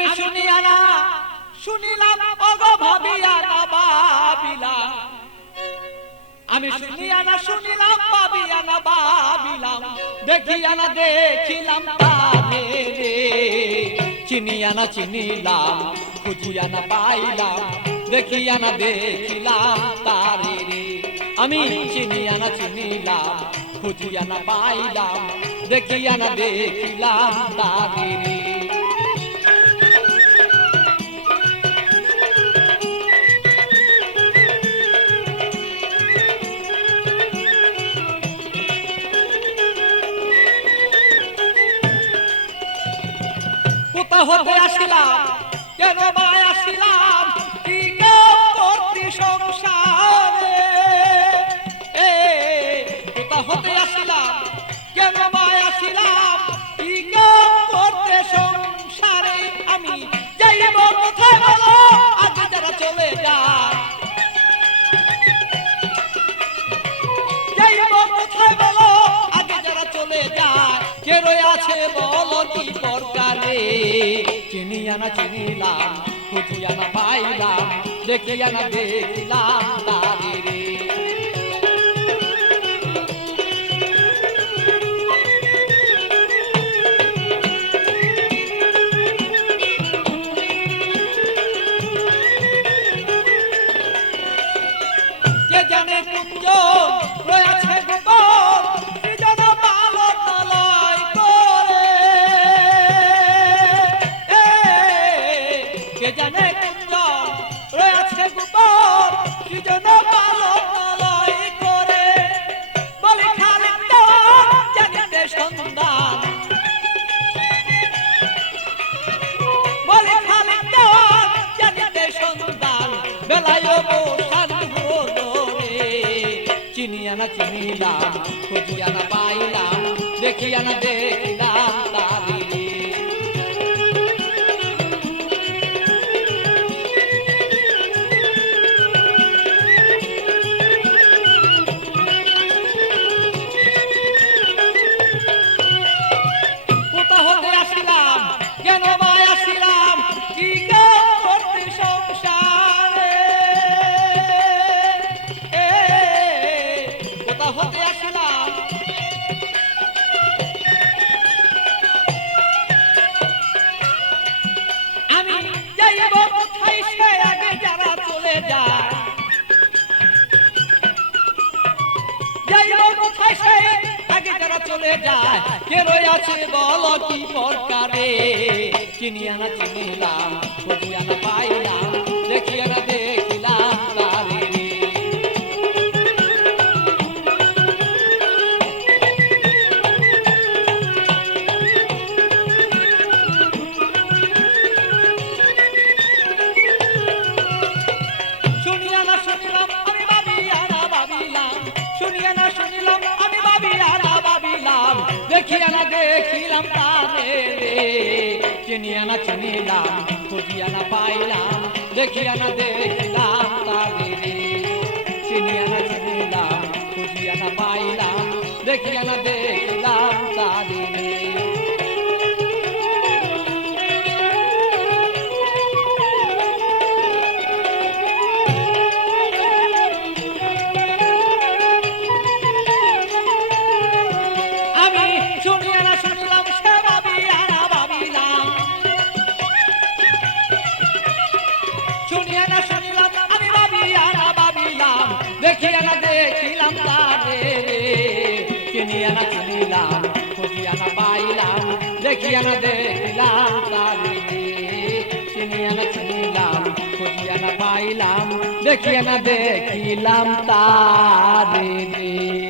আমি শুনিয়া না শুনিলাম ওগো ভাবিয়া না ভাবিলাম আমি শুনিয়া না শুনিলাম ভাবিয়া না ভাবিলাম দেখিয়া না দেখিলাম তারে রে চিনিয়া না চিনিলাম খুঁজিয়া না পাইলাম দেখিয়া না দেখিলাম তারে রে আমি চিনিয়া না চিনিলাম খুঁজিয়া না পাইলাম দেখিয়া না দেখিলাম তারে রে কোথা হতে আসিলাম কেন বা আসিলাম কি করতে সংসারে কোথা হতে আসিলাম কেন বা আসিলাম কি করতে সংসারে আমি যাইব কোথায় বলো আগে যারা চলে যায় যাইব কোথায় বলো আগে যারা চলে যায় কে রয়ে আছে বলো কি প্রকারে চিনিয়া না চিনিলাম খুঁজিয়া না পাইলাম দেখিয়া না দেখিলাম তারে রে কে জানে কুঞ্জ রয়েছে গোপন সৃজন পালক লয় করে কে জানে কুঞ্জ রয়েছে গোপন সৃজন পালক লয় করে বলি খালি জানিতে সন্ধান বলি খালি জানিতে সন্ধান বেলায় বসান চিনিয়া না চিনিলাম খুঁজিয়া না পাইলাম দেখিয়া না দেখিলাম তারে কোথা হতে আসিলাম কেন বা আসিলাম কি করতে সংসারে কোথা হতে আসিলাম আমি যাইব কোথায় সে আগে যারা চলে যায় যাইব কোথায় সে আগে যারা চলে যায় কে রয়ে আছে বলো কি প্রকারে চিনিয়া না চিনিলাম খুঁজিয়া না পাইলাম দেখিয়া না দেখিলাম তারে রে শুনিয়া না শুনিলাম আমি ভাবিয়া না ভাবিলাম শুনিয়া না শুনিলাম আমি ভাবিয়া না ভাবিলাম দেখিয়া না দেখিলাম তারে রে চিনিয়া না চিনিলাম খুঁজিয়া না পাইলাম দেখিয়া না দেখিলাম তারে রে চিনিয়া না চিনিলাম খুঁজিয়া না পাইলাম দেখিয়া না দেখিলাম তারে রে শুনিয়া না শুনিলাম সে ভাবিয়া না ভাবিলাম শুনিয়া না শুনিলাম আমি ভাবিয়া না ভাবিলাম দেখিয়া না দেখিলাম তারে রে চিনিয়া না চিনিলাম খুঁজিয়া না পাইলাম দেখিয়া না দেখিলাম তারে রে চিনিয়া না চিনিলাম খুঁজিয়া না পাইলাম দেখিয়া না দেখিলাম তারে রে